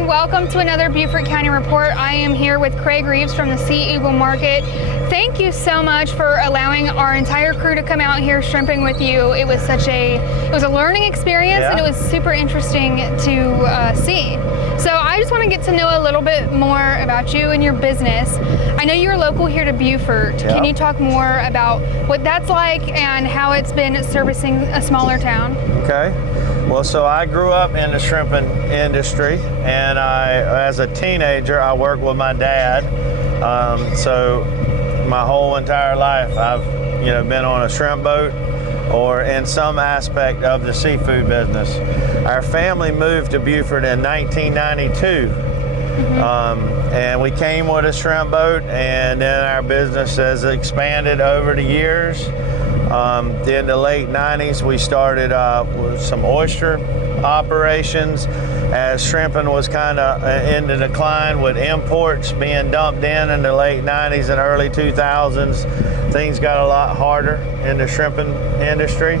everyone. Welcome to another Beaufort County Report. I am here with Craig Reaves from the Sea Eagle Market. Thank you so much for allowing our entire crew to come out here shrimping with you. It was a learning experience, and it was super interesting to see. So I just want to get to know a little bit more about you and your business. I know you're local here to Beaufort. Can you talk more about what that's like and how it's been servicing a smaller town? Okay. Well, so I grew up in the shrimping industry, and as a teenager, I worked with my dad. So my whole entire life, I've been on a shrimp boat or in some aspect of the seafood business. Our family moved to Beaufort in 1992, and we came with a shrimp boat, and then our business has expanded over the years. In the late 90s, we started with some oyster operations as shrimping was kind of in the decline with imports being dumped in the late 90s and early 2000s. Things got a lot harder in the shrimping industry.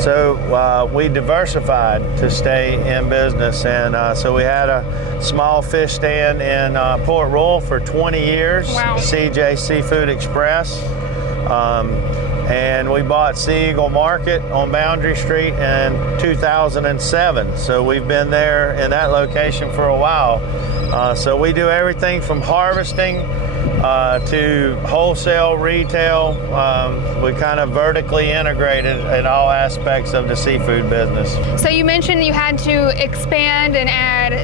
So we diversified to stay in business, and so we had a small fish stand in Port Royal for 20 years, CJ Seafood Express. And we bought Sea Eagle Market on Boundary Street in 2007. So we've been there in that location for a while. So we do everything from harvesting to wholesale, retail. We kind of vertically integrated in all aspects of the seafood business. So you mentioned you had to expand and add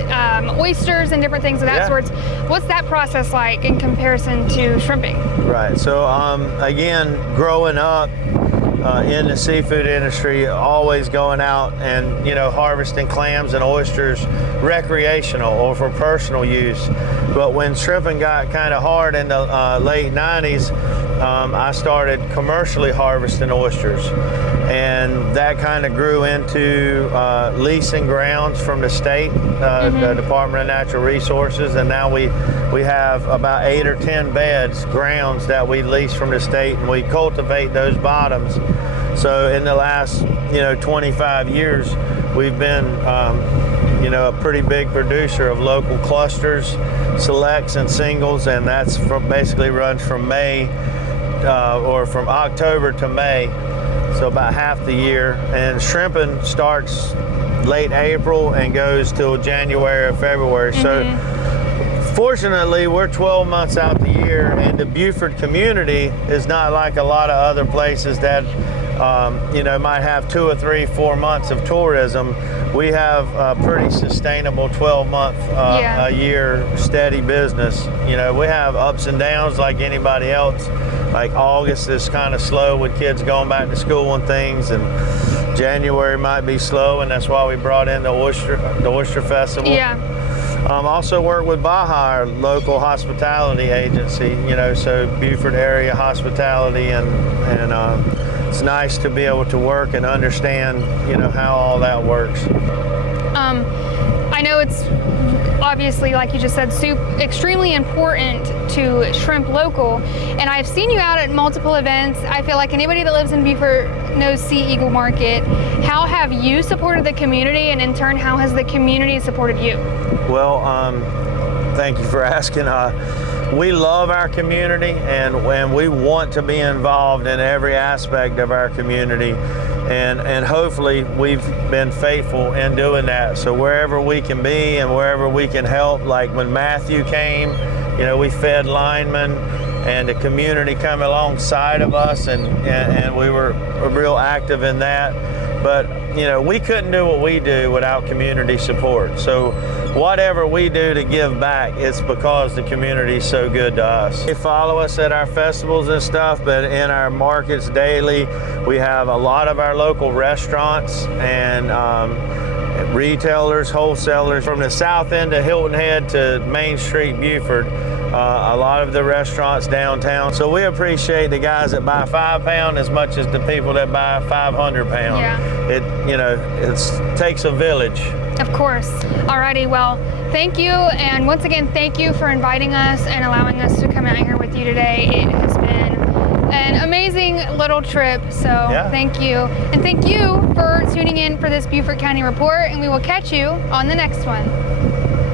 oysters and different things of that sort. What's that process like in comparison to shrimping? Right, so again, growing up in the seafood industry, always going out and harvesting clams and oysters recreational or for personal use. But when shrimping got kind of hard in the late 90s, I started commercially harvesting oysters, and that kind of grew into leasing grounds from the state, the Department of Natural Resources, and now we have about 8 or 10 beds, grounds that we lease from the state, and we cultivate those bottoms. So in the last 25 years, we've been a pretty big producer of local clusters, selects, and singles, and that's basically runs from May or from October to May, so about half the year. And shrimping starts late April and goes till January or February. So fortunately, we're 12 months out the year, and the Beaufort community is not like a lot of other places that might have 2 or 3, 4 months of tourism. We have a pretty sustainable 12-month a year steady business. We have ups and downs like anybody else. Like August is kind of slow with kids going back to school and things, and January might be slow, and that's why we brought in the Oyster Festival. Also work with Baja, our local hospitality agency, so Beaufort area hospitality, and it's nice to be able to work and understand, how all that works. I know it's obviously, like you just said, extremely important to shrimp local, and I've seen you out at multiple events. I feel like anybody that lives in Beaufort knows Sea Eagle Market. How have you supported the community, and in turn, how has the community supported you? Well, thank you for asking. We love our community, and we want to be involved in every aspect of our community, and hopefully we've been faithful in doing that. So wherever we can be and wherever we can help, like when Matthew came, we fed linemen, and the community come alongside of us, and we were real active in that. But we couldn't do what we do without community support. So whatever we do to give back, it's because the community is so good to us. They follow us at our festivals and stuff, but in our markets daily, we have a lot of our local restaurants and retailers, wholesalers from the south end of Hilton Head to Main Street, Beaufort. A lot of the restaurants downtown. So we appreciate the guys that buy 5 pound as much as the people that buy 500 pound. It takes a village. Of course. Alrighty, well, thank you, and once again, thank you for inviting us and allowing us to come out here with you today. It has been an amazing little trip, so thank you. And thank you for tuning in for this Beaufort County Report, and we will catch you on the next one.